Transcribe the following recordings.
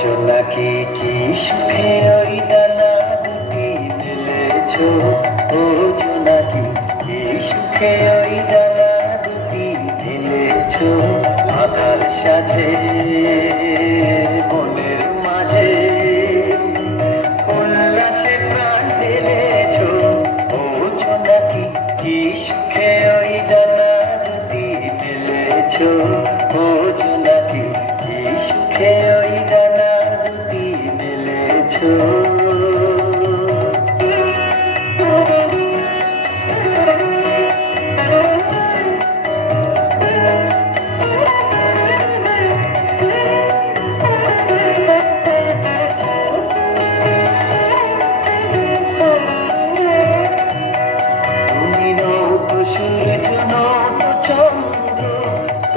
জোনাকি কি সুখে ওই ডানা দুটি মেলেছো, ও জোনাকি কি সুখে ওই ডানা দুটি মেলেছো। আধার সাজে বনের মাঝে উল্লাসে প্রাণ ঢেলেছো, ও জোনাকি কি সুখে ওই ডানা দুটি মেলেছো, ও জোনাকি কি সুখে ওই ডানা দুটি মেলেছো।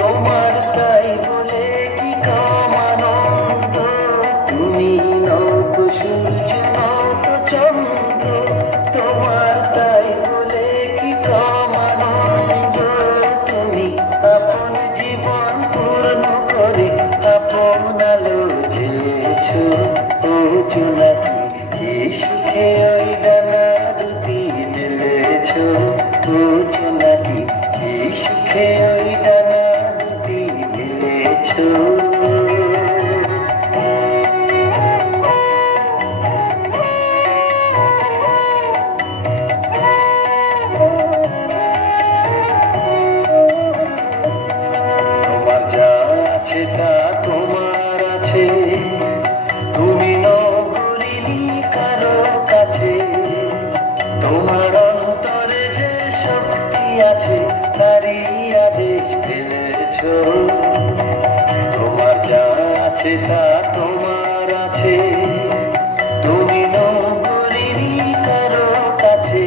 তোমার তাই বলে কি কামানন্দ, তুমি নও তো সূর্য নও তো চন্দ্র, তোমার তাই বলে কি কামানন্দ। তুমি আপন জীবন পূর্ণ করে আপন আলো জ্বেলেছো, ও জোনাকি কি সুখে ওই ডানা দুটি মেলেছো, ও জোনাকি কি সুখে ওই ডানা দুটি মেলেছো। তোমার যা আছে তা তোমার আছে, তুমি নগরিনী কারো কাছে। তোমার অন্তরে যে শক্তি আছে তারই আদেশ ফেলেছো। তোমার যা আছে তা তোমার আছে, তুমি নগরিনী কারো কাছে।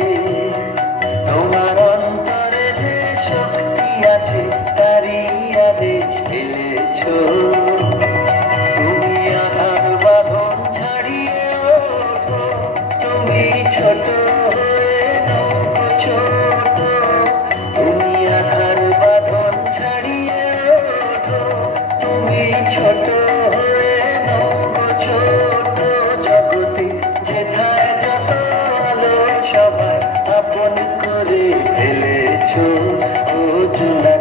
তোমার অন্তরে যে শক্তি আছে তারই আদেশ ফেলেছো। তুমি আধার বাঁধন ছাড়িয়ে ওঠো, তুমি ছোট হয়ে নৌকো ছোট। তুমি আধার বাঁধন ছাড়িয়ে ওঠো, তুমি ছোট হয়ে নৌকো ছোট। জগতে যেথায় যত আলো সবাই আপন করে ফেলেছো, ও জোনাকি